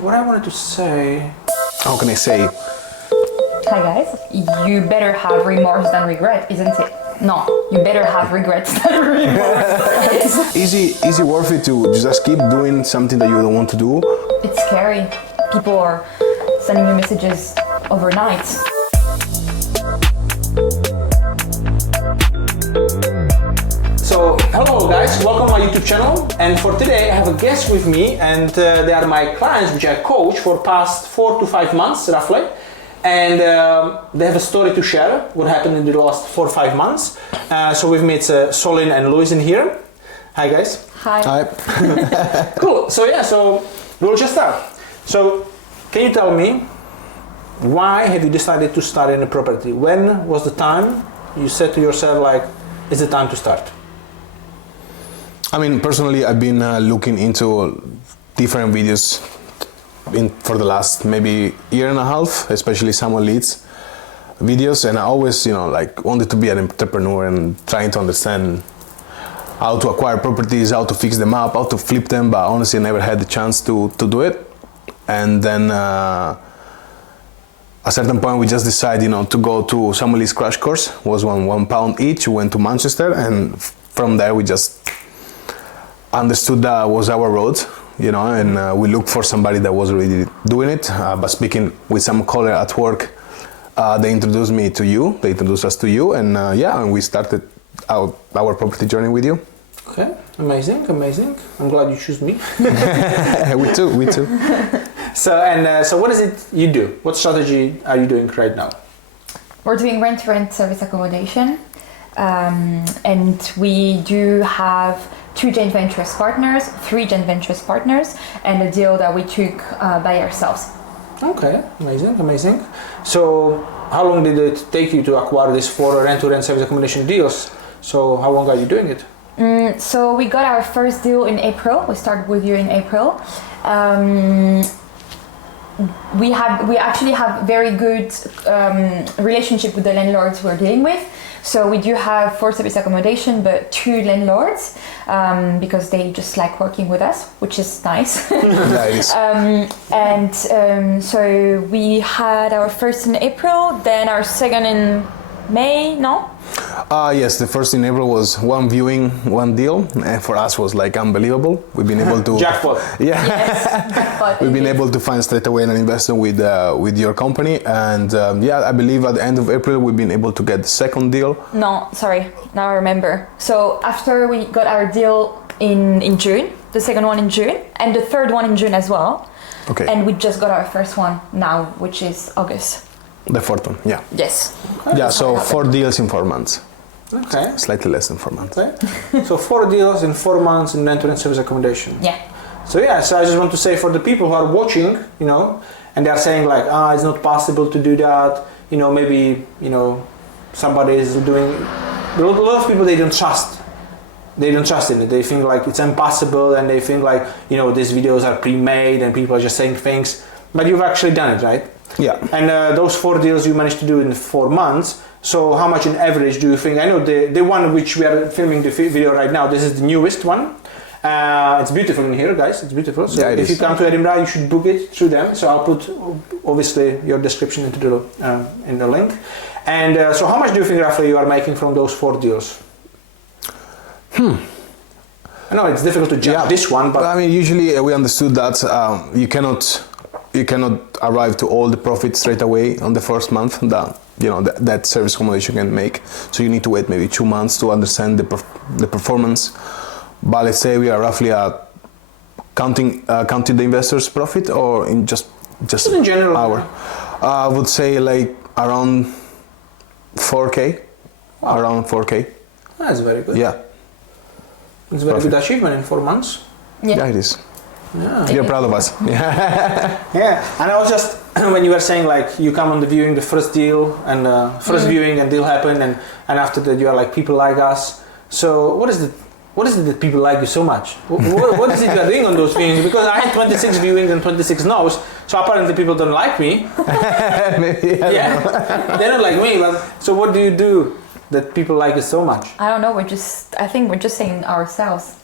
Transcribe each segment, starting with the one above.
What I wanted to say... How can I say? Hi guys, you better have remorse than regret, isn't it? No, you better have regrets than remorse. Easy worth it to just keep doing something that you don't want to do? It's scary. People are sending you messages overnight. So, hello guys, welcome to my YouTube channel, and for today I have a guest with me, and they are my clients which I coach for past 4 to 5 months roughly, and they have a story to share what happened in the last 4 or 5 months. So with me it's Solene and Luis in here. Hi guys. Hi. Hi. Cool, so we'll just start. So can you tell me, why have you decided to start in a property? When was the time you said to yourself like, it's the time to start? I mean, personally, I've been looking into different videos for the last maybe year and a half, especially someone leads videos, and I always, like wanted to be an entrepreneur and trying to understand how to acquire properties, how to fix them up, how to flip them, but honestly, I never had the chance to do it. And then at a certain point, we just decided, to go to Samuel Lee's crash course. It was £1 each. We went to Manchester, and from there we just understood that was our road, and we looked for somebody that was already doing it. But speaking with some colleague at work, they introduced me to you. They introduced us to you, and and we started our property journey with you. Okay, amazing. I'm glad you choose me. We too. So what is it you do? What strategy are you doing right now? We're doing rent-to-rent service accommodation, and we do have 2 joint ventures partners, 3 joint ventures partners, and a deal that we took by ourselves. Okay, amazing. So how long did it take you to acquire these 4 rent-to-rent service accommodation deals? So how long are you doing it? So we got our first deal in April. We started with you in April. We actually have very good relationship with the landlords we're dealing with. So we do have 4 service accommodation, but 2 landlords, because they just like working with us, which is nice. Nice. So we had our first in April, then our second in May, no? Yes, the first in April was 1 viewing, 1 deal, and for us was like unbelievable. We've been able to Jackpot. Yeah. Yes, jackpot. We've been able to find straight away an investor with your company, and I believe at the end of April we've been able to get the second deal. No, sorry, now I remember. So after we got our deal in June, the second one in June, and the third one in June as well. Okay. And we just got our first one now, which is August. The fourth one, yeah. Yes. Yeah, so 4 deals in 4 months. Okay. Slightly less than 4 months. Okay. So 4 deals in 4 months in rent-to-rent service accommodation. Yeah. So I just want to say for the people who are watching, and they are saying like, it's not possible to do that. Maybe, somebody is doing. A lot of people, they don't trust. They don't trust in it. They think like it's impossible, and they think like, these videos are pre-made and people are just saying things. But you've actually done it, right? Yeah. And those 4 deals you managed to do in 4 months. So how much in average do you think? I know the one which we are filming the video right now, this is the newest one. It's beautiful in here, guys. It's beautiful. So if you come to Edinburgh, you should book it through them. So I'll put obviously your description into in the link. And so how much do you think roughly you are making from those 4 deals? I know it's difficult to judge this one, but I mean, usually we understood that you cannot arrive to all the profit straight away on the first month that service accommodation can make. So you need to wait maybe 2 months to understand the performance. But let's say we are roughly counting the investors' profit, or in just in general. I would say like around 4K. Wow. Around 4K. That's very good. Yeah. It's a very good achievement in 4 months. Yeah, it is. Yeah. You're proud of us. Yeah, and I was just when you were saying like you come on the viewing, the first deal, and viewing and deal happened, and after that you are like, people like us. So what is it that people like you so much? What is it you are doing on those viewings? Because I had 26 viewings and 26 no's, so apparently people don't like me. Maybe, they don't like me. But so what do you do that people like you so much? I don't know. I think we're just saying ourselves.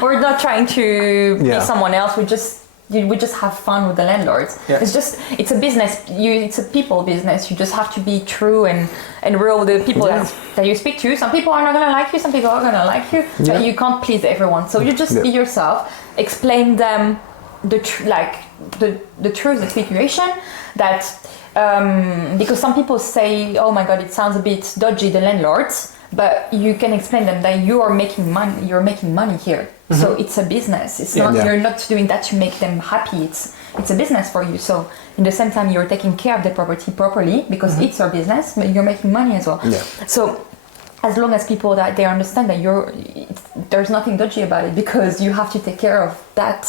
We're not trying to be someone else. We just we just have fun with the landlords. Yeah. It's a business. It's a people business. You just have to be true and real with the people that you speak to. Some people are not gonna like you. Some people are gonna like you. Yeah. But you can't please everyone. So you just be yourself. Explain them the truth, the situation. That because some people say, oh my God, it sounds a bit dodgy, the landlords. But you can explain them that you are making money. You're making money here, so it's a business. It's not. You're not doing that to make them happy. It's a business for you. So in the same time, you're taking care of the property properly because it's your business, but you're making money as well. Yeah. So as long as people that they understand that there's nothing dodgy about it because you have to take care of that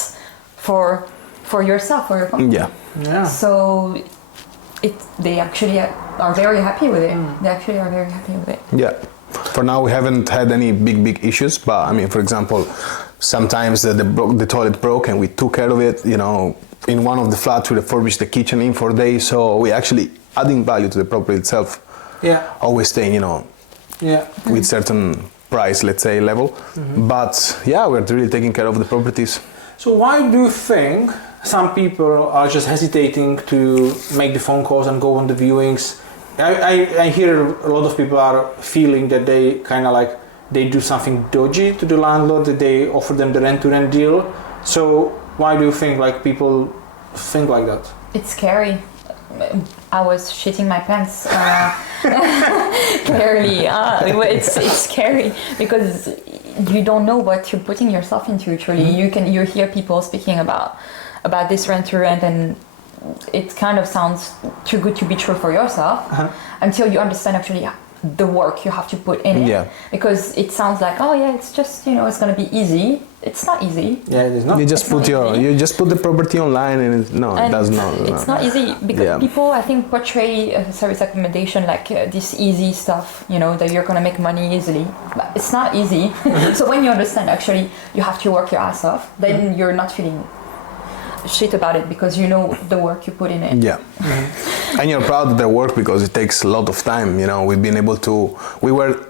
for yourself, for your company. Yeah. Yeah. So they actually are very happy with it. They actually are very happy with it. Yeah. For now, we haven't had any big issues, but I mean, for example, sometimes the toilet broke and we took care of it. You know, in one of the flats, we refurbished the kitchen in 4 days, so we actually adding value to the property itself. Yeah. Always staying, with certain price, let's say, level. But yeah, we're really taking care of the properties. So why do you think some people are just hesitating to make the phone calls and go on the viewings? I hear a lot of people are feeling that they kind of like they do something dodgy to the landlord, that they offer them the rent-to-rent deal. So why do you think like people think like that? It's scary. I was shitting my pants. Clearly, it's scary because you don't know what you're putting yourself into. Truly, you hear people speaking about this rent-to-rent and it kind of sounds too good to be true for yourself until you understand actually the work you have to put in it. Because it sounds like, oh yeah, it's just, it's going to be easy. It's not easy. Yeah, it is not. You just put the property online and it does not. It's not easy because people, I think, portray service accommodation like this easy stuff, that you're going to make money easily. But it's not easy. So when you understand actually you have to work your ass off, then you're not feeling shit about it because you know the work you put in it. Yeah. And you're proud of the work because it takes a lot of time. We were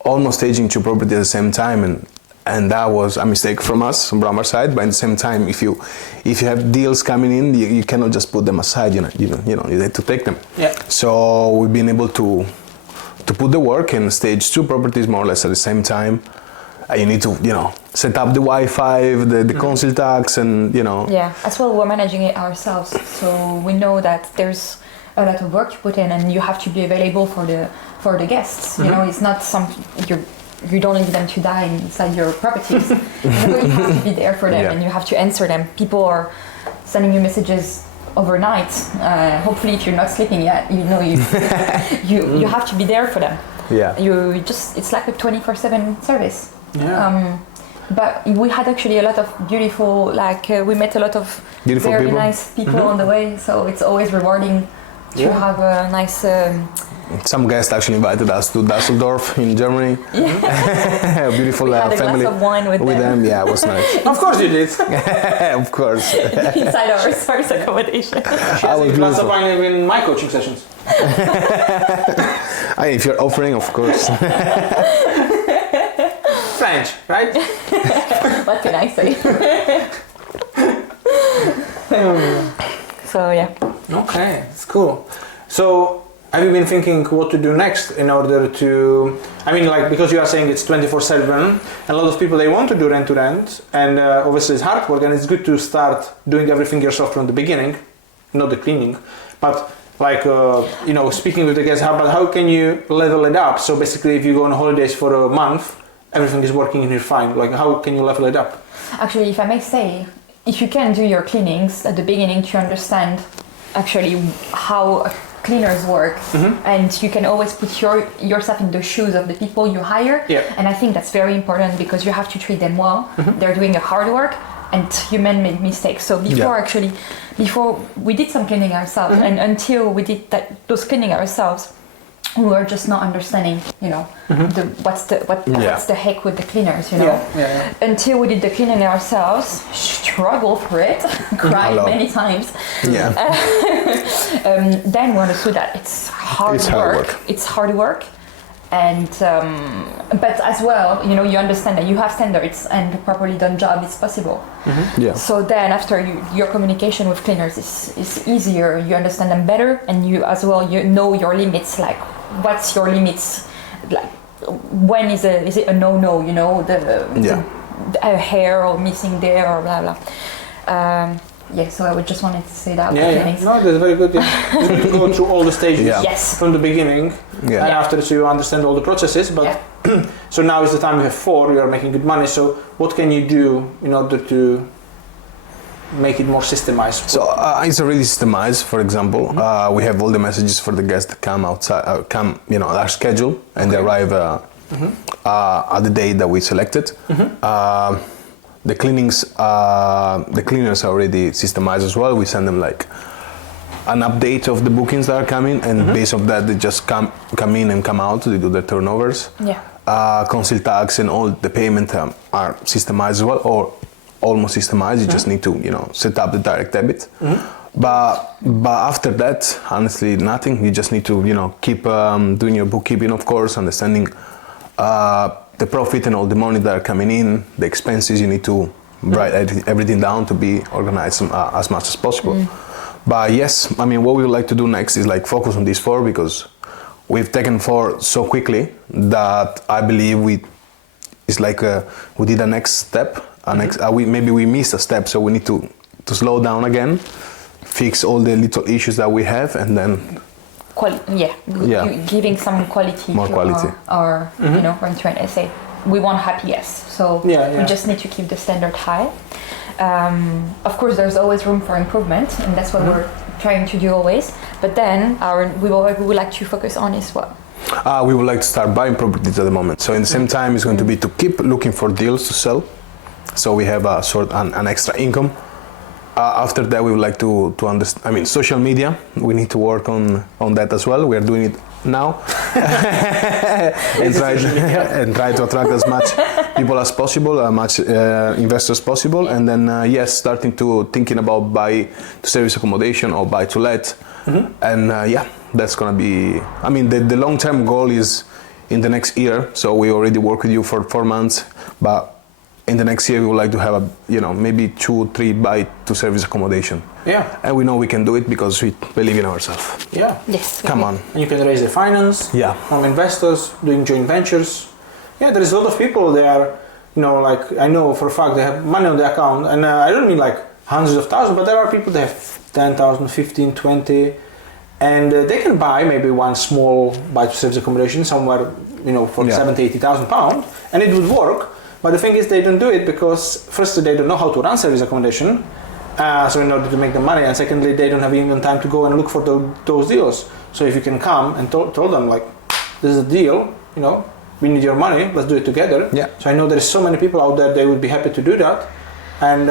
almost staging 2 properties at the same time and that was a mistake from us, from our side. But at the same time, if you have deals coming in, you cannot just put them aside. You have to take them. Yeah. So we've been able to put the work and stage 2 properties more or less at the same time. You need to, set up the Wi-Fi, the council tax, and Yeah, as well, we're managing it ourselves, so we know that there's a lot of work you put in, and you have to be available for the guests. It's not you don't leave them to die inside your properties. You have to be there for them, and you have to answer them. People are sending you messages overnight. Hopefully, if you're not sleeping yet, you have to be there for them. Yeah. It's like a 24/7 service. Yeah. But we had actually a lot of beautiful, we met a lot of very nice people on the way, so it's always rewarding to have a nice... Some guests actually invited us to Düsseldorf in Germany. A beautiful we had a family glass of wine with them. Yeah, it was nice. Of course you did. Of course. Inside our service accommodation. She has a glass of wine in my coaching sessions. If you're offering, of course. French, right? What can I say? So yeah. Okay, it's cool. So have you been thinking what to do next in order to, because you are saying it's 24/7, a lot of people, they want to do rent-to-rent, and obviously it's hard work, and it's good to start doing everything yourself from the beginning, not the cleaning, but speaking with the guests, how can you level it up? So basically, if you go on holidays for a month, everything is working in here fine. Like, how can you level it up? Actually, if I may say, if you can do your cleanings at the beginning to understand actually how cleaners work, and you can always put yourself in the shoes of the people you hire, and I think that's very important because you have to treat them well. They're doing a hard work, and human make mistakes. So before we did some cleaning ourselves, and until we did those cleaning ourselves, we were just not understanding, what's the heck with the cleaners, Until we did the cleaning ourselves, struggle for it, cried many times. Yeah. Then we understood that it's hard work. It's hard work, And but as well, you know, you understand that you have standards and a properly done job is possible. Yeah. So then after your communication with cleaners is easier, you understand them better, and you as well, you know your limits, like what's your limits, like when is it a no, you know, a hair or missing there or blah blah. Yeah, so I would just wanted to say that. No, that's very good. Yeah. You need to go through all the stages Yes. from the beginning, and after so you understand all the processes. But so now is the time you have 4. You are making good money. So what can you do in order to make it more systemized? So it's already systemized. For example, we have all the messages for the guests that come outside, you know, our schedule, and they arrive at the date that we selected. The cleaners are already systemized as well. We send them like an update of the bookings that are coming, and based on that, they just come in and come out. They do their turnovers. Council tax and all the payment are systemized as well, or almost systemized. You just need to, you know, set up the direct debit. But after that, honestly, nothing. You just need to, you know, keep doing your bookkeeping, of course, understanding the profit and all the money that are coming in, the expenses. You need to write everything down to be organized as much as possible. But yes, I mean, what we would like to do next is like focus on these 4, because we've taken 4 so quickly that I believe it's like we did a next step. Maybe we missed a step, so we need to slow down again, fix all the little issues that we have, and then giving some quality more to quality. our you know, R2RSA. We want happy guests, so we just need to keep the standard high. Of course, there's always room for improvement, and that's what we're trying to do always. But then we would like to focus on is what? We would like to start buying properties at the moment. So in the same time, it's going to be to keep looking for deals to sell. So we have an extra income. After that, we would like to understand. I mean, social media. We need to work on that as well. We are doing it now, and try to attract as much people as possible, as much investors possible, and then starting to thinking about buy to service accommodation or buy to let, and that's gonna be. I mean, the long term goal is in the next year. So we already work with you for 4 months, but in the next year, we would like to have maybe 2, 3 buy to service accommodation. Yeah. And we know we can do it because we believe in ourselves. Yeah. Yes. Come on. And you can raise the finance. Yeah. From investors doing joint ventures. Yeah, there is a lot of people there. You know, like I know for a fact they have money on the account, and I don't mean like hundreds of thousands, but there are people that have 10,000, 15, 20, and they can buy maybe one small buy to service accommodation somewhere, you know, for 70,000, 80,000 pounds, and it would work. But the thing is, they don't do it because first they don't know how to run service accommodation, so in order to make the money, and secondly, they don't have even time to go and look for those deals. So if you can come and tell them like, this is a deal, you know, we need your money, let's do it together. Yeah. So I know there's so many people out there, they would be happy to do that. And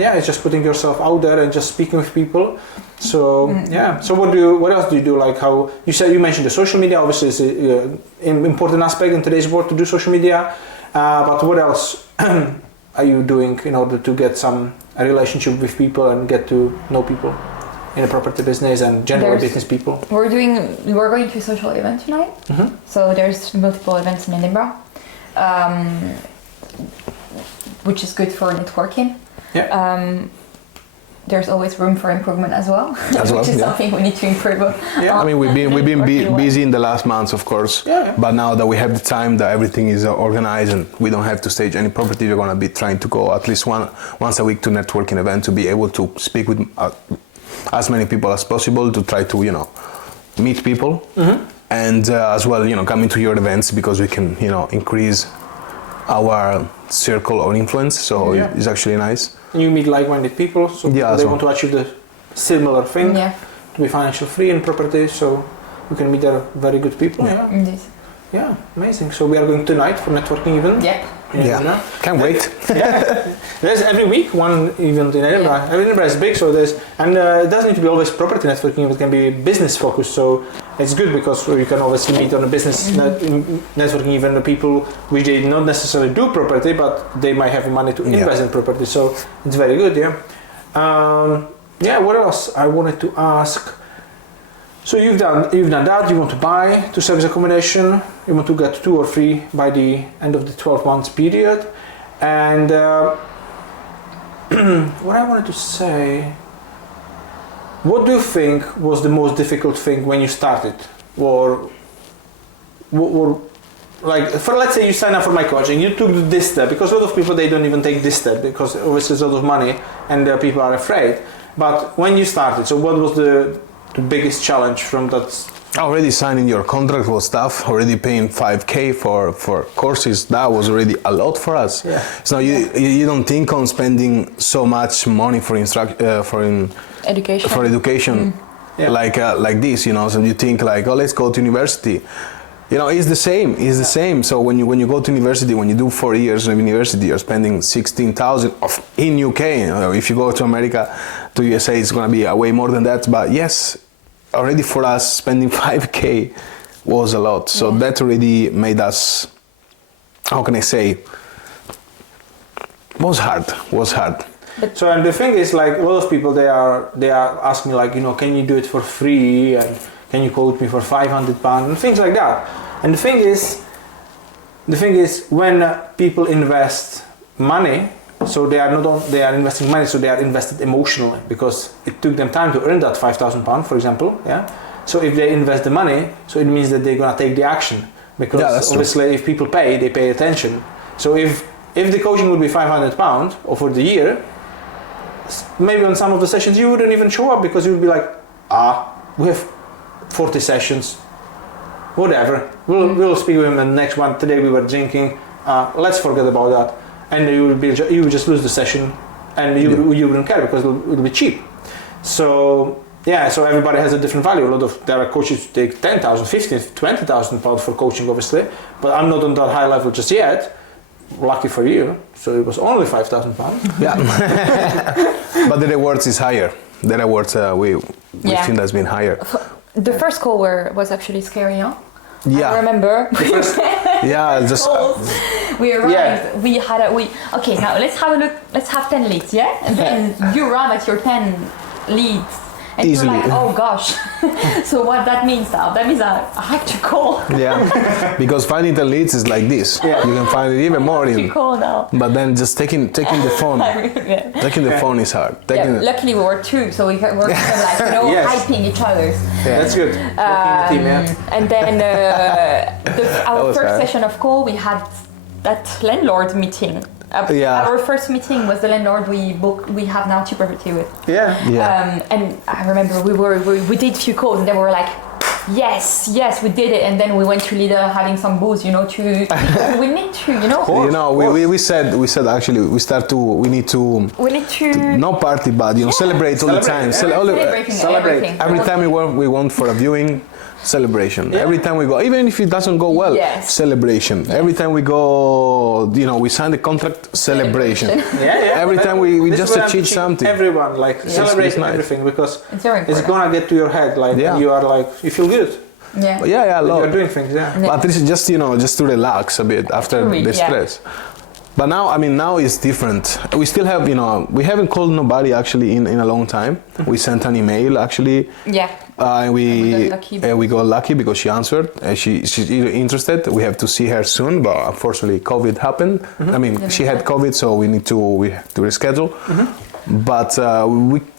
it's just putting yourself out there and just speaking with people. So so what else do you do? Like how you mentioned the social media, obviously is an important aspect in today's world to do social media. But what else are you doing in order to get a relationship with people and get to know people in the property business and general business people? We're going to a social event tonight. So there's multiple events in Edinburgh, which is good for networking. Yeah. There's always room for improvement as well, which is something we need to improve. I mean, we've been busy in the last months, of course. But now that we have the time, that everything is organized and we don't have to stage any property, we're going to be trying to go at least once a week to networking event to be able to speak with as many people as possible, to try to meet people, and as well coming to your events, because we can increase our circle of influence. So it's actually nice. You meet like-minded people, so they want to achieve the similar thing, to be financially free in property, so you can meet there very good people. Yeah, indeed. Yeah, amazing. So we are going tonight for networking event. Can't wait. There's every week one event in Edinburgh. Edinburgh is big, so it doesn't need to be always property networking. It can be business focused. So it's good because you can always meet on a business networking event the people which they not necessarily do property, but they might have money to invest in property. So it's very good. What else I wanted to ask? So you've done that. You want to buy 2 service accommodation. You want to get 2 or 3 by the end of the 12 months period. And what I wanted to say, what do you think was the most difficult thing when you started, or like, for let's say you sign up for my coaching, you took this step, because a lot of people, they don't even take this step because obviously it's a lot of money and people are afraid. But when you started, so what was the biggest challenge from that? Already signing your contract was tough. Already paying 5K for courses, that was already a lot for us. Yeah. So you don't think on spending so much money for education, Yeah. like this, you know. So you think like, oh, let's go to university. You know, it's the same. It's the same. So when you go to university, when you do 4 years of university, you're spending 16,000 in UK. If you go to America, to USA, it's gonna be way more than that. But yes, already for us, spending 5K was a lot. So that already made us, how can I say, was hard. So, and the thing is, like, a lot of people, they are asking me, like, you know, can you do it for free, and can you quote me for £500 and things like that. And the thing is when people invest money, so they are investing money, so they are invested emotionally, because it took them time to earn that £5,000, for example. Yeah. So if they invest the money, so it means that they're gonna take the action, because obviously if people pay, they pay attention. So if the coaching would be £500 or for the year, maybe on some of the sessions you wouldn't even show up, because you would be like, we have 40 sessions, whatever. We'll speak with him in the next one. Today we were drinking. Let's forget about that. And you would just lose the session, and you wouldn't care, because it would be cheap. So yeah, so everybody has a different value. There are coaches who take 10,000, 15,000, 20,000 pounds for coaching, obviously. But I'm not on that high level just yet. Lucky for you. So it was only £5,000. Yeah. But the rewards is higher. The rewards we think that's been higher. The first call was actually scary, huh? Yeah. I remember. Just we arrived. Yeah. Okay. Now let's have a look. Let's have 10 leads, yeah. And then you run at your 10 leads, and easily. You're like, oh gosh. So what that means now? That means I have to call. Yeah. Because finding the leads is like this. Yeah. You can find it even more in. Call now. But then just taking the phone. Taking the phone is hard. Luckily we were 2, so we were like, you know, hyping each other. Yeah, that's good. And then our first session of call, we had that landlord meeting. Our first meeting was the landlord we have now 2 property with. Yeah. And I remember we did a few calls, and they were like, yes, we did it. And then we went to Lidl having some booze, you know, we need to, you know. You know, we said actually we need to no party, but, you know, celebrate all the time. Celebrate. Every time we went for a viewing, celebration. Yeah. Every time we go, even if it doesn't go well, celebration. Yes. Every time we go, you know, we sign the contract, celebration. Every time we just achieve something. Everyone celebrating everything, because it's gonna get to your head, like you are like, you feel good. Yeah, you're doing things. But this is just, you know, just to relax a bit after the stress. But now it's different. We still have, you know, we haven't called nobody actually in a long time. We sent an email actually. Yeah. And we got lucky because she answered. She's interested. We have to see her soon, but unfortunately COVID happened. I mean, she had COVID, so we have to reschedule. But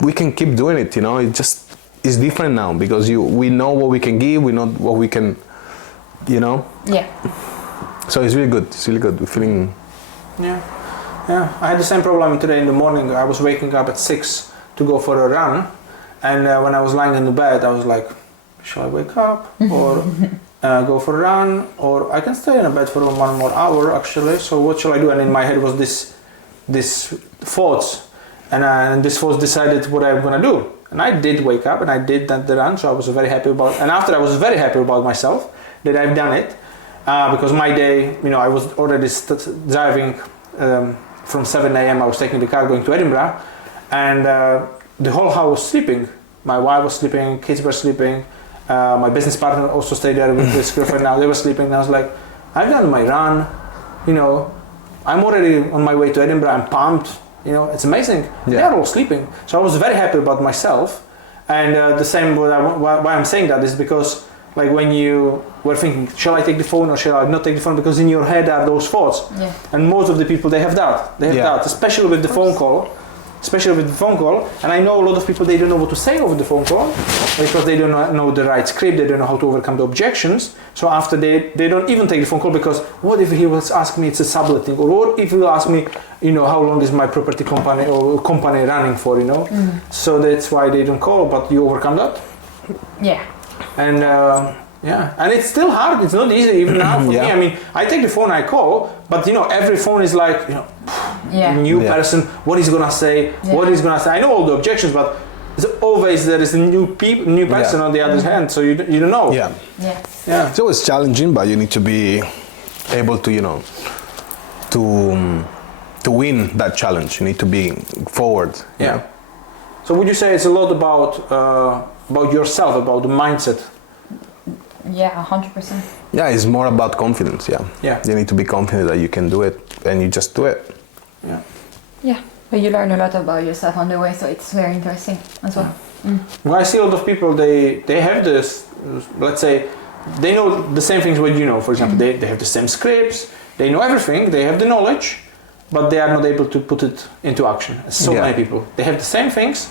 we can keep doing it. You know, it's different now, because we know what we can give. We know what we can, you know. Yeah. So it's really good. It's really good. We're feeling. Yeah. I had the same problem today in the morning. I was waking up at 6 to go for a run, and when I was lying in the bed, I was like, shall I wake up or go for a run, or I can stay in a bed for 1 more hour actually. So what shall I do? And in my head was this thoughts, and this thoughts decided what I'm gonna do. And I did wake up and I did the run. So I was very happy about. And after I was very happy about myself that I've done it. Because my day, you know, I was already driving from 7 a.m. I was taking the car going to Edinburgh, and the whole house was sleeping. My wife was sleeping, kids were sleeping, my business partner also stayed there with his girlfriend now, they were sleeping, and I was like, I've done my run, you know, I'm already on my way to Edinburgh, I'm pumped, you know, it's amazing. They're all sleeping. So I was very happy about myself, And the same why I'm saying that is because like when you were thinking, shall I take the phone or shall I not take the phone? Because in your head are those thoughts. Yeah. And most of the people, they have that. They have that, especially with the phone call. And I know a lot of people, they don't know what to say over the phone call because they don't know the right script, they don't know how to overcome the objections. So after they don't even take the phone call because what if he will ask me it's a subletting, or what if he will ask me, how long is my property company or company running for, So that's why they don't call, but you overcome that. Yeah. And and it's still hard. It's not easy even now for me. I mean, I take the phone, I call, but every phone is like, new person. What he's gonna say? What he's gonna say? I know all the objections, but there's always there is a new person on the other hand. So you don't know. Yeah. Yeah. It's always challenging, but you need to be able to to win that challenge. You need to be forward. Yeah. So would you say it's a lot about yourself, about the mindset? Yeah, 100%. Yeah, it's more about confidence. Yeah. You need to be confident that you can do it, and you just do it. Yeah. Yeah, but you learn a lot about yourself on the way, so it's very interesting as well. Well, I see a lot of people, they have this, let's say, they know the same things what you know. For example, they have the same scripts, they know everything, they have the knowledge, but they are not able to put it into action. So many people, they have the same things,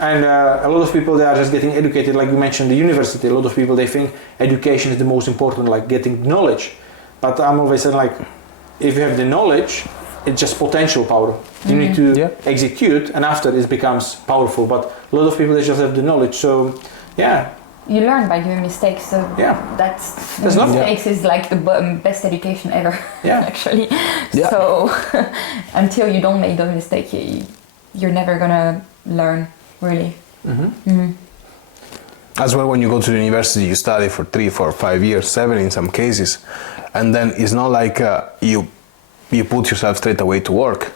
and a lot of people, they are just getting educated, like you mentioned, the university. A lot of people, they think education is the most important, like getting knowledge. But I'm always saying, like, if you have the knowledge, it's just potential power. You need to execute, and after it becomes powerful. But a lot of people, they just have the knowledge. So, you learn by doing mistakes. So mistakes is like the best education ever. Actually. Yeah. So until you don't make those mistakes, you're never gonna learn really. As well, when you go to the university, you study for 3, 4, 5 years, 7 in some cases, and then it's not like you put yourself straight away to work.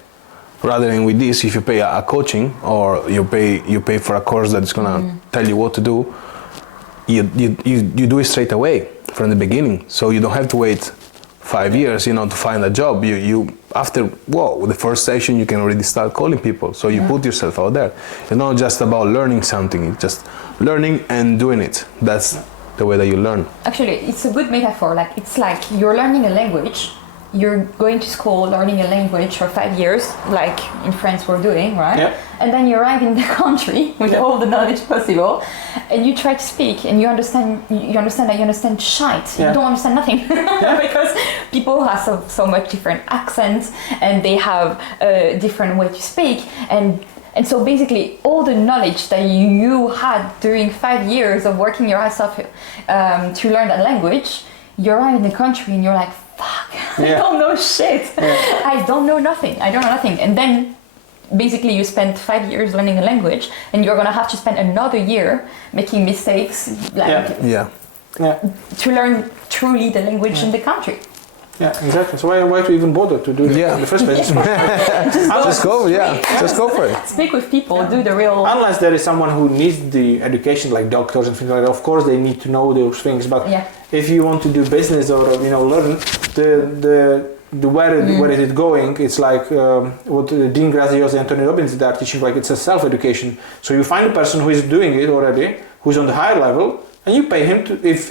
Rather than with this, if you pay a coaching or you pay for a course that's gonna tell you what to do, you do it straight away from the beginning. So you don't have to wait 5 years, to find a job. You after the first session, you can already start calling people. So you put yourself out there. It's not just about learning something. It's just learning and doing it. That's the way that you learn. Actually, it's a good metaphor. Like it's like you're learning a language. You're going to school learning a language for 5 years, like in France we're doing, right? Yeah. And then you arrive in the country with all the knowledge possible, and you try to speak, and you understand shite. Yeah. You don't understand nothing because people have so much different accents, and they have a different way to speak, and so basically all the knowledge that you had during 5 years of working your ass off to learn that language, you arrive in the country and you're like, fuck, I don't know shit. I don't know nothing. And then basically you spend 5 years learning a language, and you're gonna have to spend another year making mistakes to learn truly the language in the country. Yeah, exactly. So why to even bother to do it in the first place? Just go for it. Speak with people, do the real... Unless there is someone who needs the education, like doctors and things like that, of course they need to know those things. But if you want to do business or learn, where it is going, it's like what Dean Graziosi and Tony Robbins, they are teaching, like it's a self-education. So you find a person who is doing it already, who's on the higher level, and you pay him to, if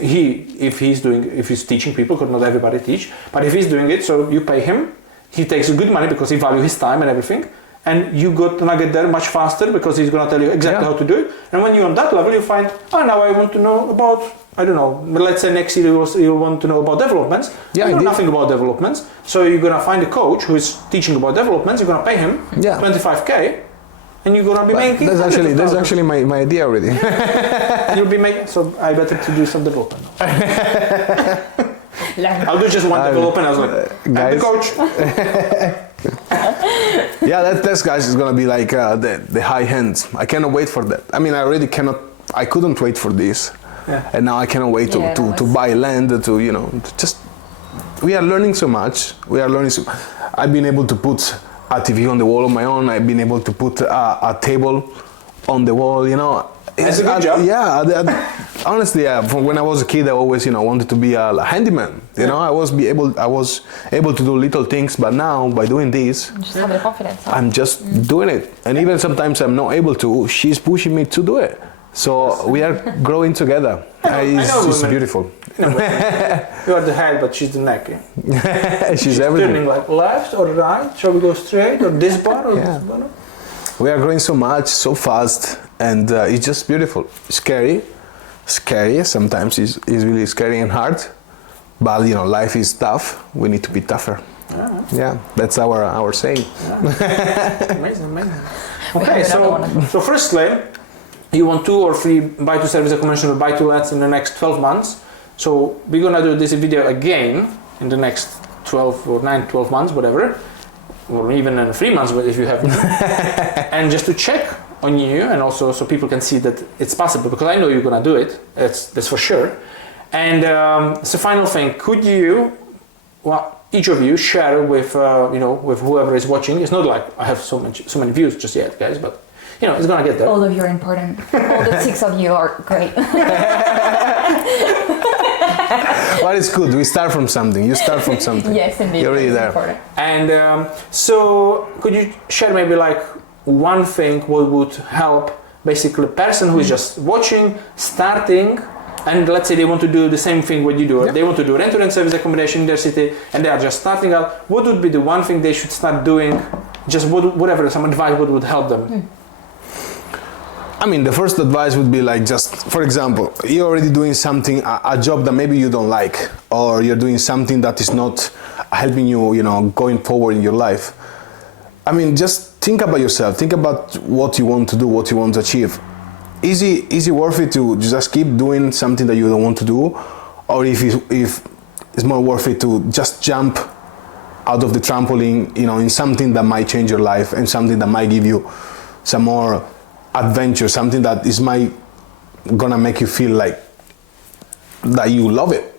he's teaching people, because not everybody teach, but if he's doing it, so you pay him, he takes good money because he values his time and everything, and you gonna get there much faster because he's gonna tell you exactly how to do it. And when you're on that level, you find, now I want to know about, I don't know, let's say next year you'll want to know about developments. You know nothing about developments, so you're gonna find a coach who is teaching about developments, you're gonna pay him 25k, and you're gonna be making. That's actually my idea already. You'll be making. So I better to do some development. I'll do just one development. I was like, I'm the coach. That guys is gonna be like the high end. I cannot wait for that. I mean, I couldn't wait for this, and now I cannot wait to buy land. We are learning so much. I've been able to put a TV on the wall on my own. I've been able to put a table on the wall. That's a good job. Honestly, from when I was a kid, I always, wanted to be a handyman. I was able to do little things, but now by doing this, you just have the confidence. I'm just doing it. And even sometimes I'm not able to. She's pushing me to do it. So we are growing together. It's beautiful. You are the head, but she's the neck. Yeah? She's everything. Turning like left or right. Shall we go straight or this bar or this bar? We are growing so much, so fast, and it's just beautiful. Scary. Sometimes it's really scary and hard. But life is tough. We need to be tougher. Yeah, that's our saying. Yeah. Amazing. Okay, so firstly, you want 2 or 3 buy-to-service accommodation or buy-to-lets in the next 12 months. So we're gonna do this video again in the next 12 or 12 months, whatever, or even in 3 months if you have. And just to check on you, and also so people can see that it's possible, because I know you're gonna do it. That's for sure. And so final thing, could you, each of you share with with whoever is watching? It's not like I have so many views just yet, guys, but it's gonna get there. All of you are important. All the 6 of you are great. Well, it's good. We start from something. You start from something. Yes, indeed. You're already there. Important. And so could you share maybe like one thing what would help basically a person who is just watching, starting, and let's say they want to do the same thing what you do. They want to do rent-to-rent service accommodation in their city, and they are just starting out. What would be the one thing they should start doing? Just whatever, some advice, what would help them? I mean, the first advice would be like, just for example, you're already doing something, a job that maybe you don't like, or you're doing something that is not helping you, going forward in your life. I mean, just think about yourself. Think about what you want to do, what you want to achieve. Is it worth it to just keep doing something that you don't want to do, or if it's more worth it to just jump out of the trampoline, in something that might change your life and something that might give you some more adventure, something that gonna make you feel like that you love it.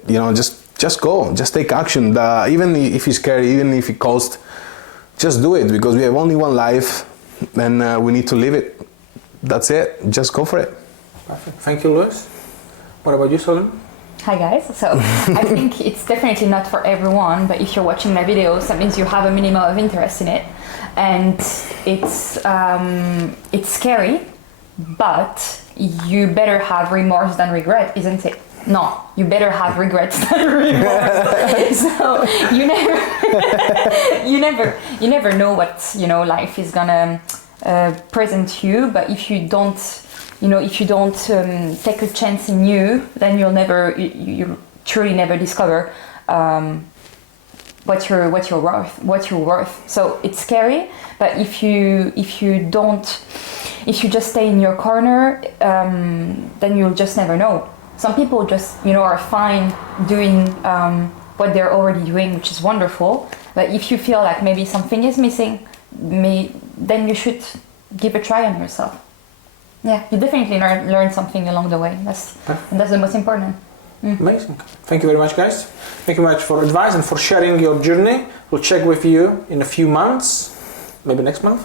Just go, just take action. Even if it's scary, even if it costs, just do it, because we have only one life and we need to live it. That's it. Just go for it. Perfect. Thank you, Luis. What about you, Solene? Hi guys. So I think it's definitely not for everyone, but if you're watching my videos, that means you have a minimum of interest in it, and it's scary, but you better have remorse than regret, isn't it? No, you better have regrets than remorse. So you never know what life is gonna present you, but if you don't take a chance in you, then you'll truly never discover what you're worth. So it's scary, but if you just stay in your corner, then you'll just never know. Some people just are fine doing what they're already doing, which is wonderful. But if you feel like maybe something is missing, then you should give a try on yourself. Yeah, you definitely learn something along the way. That's the most important. Amazing. Thank you very much, guys. Thank you very much for advice and for sharing your journey. We'll check with you in a few months, maybe next month.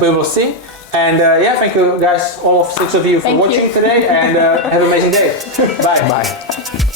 We will see. And thank you guys, all 6 of you, for watching today, and have an amazing day. Bye. Bye.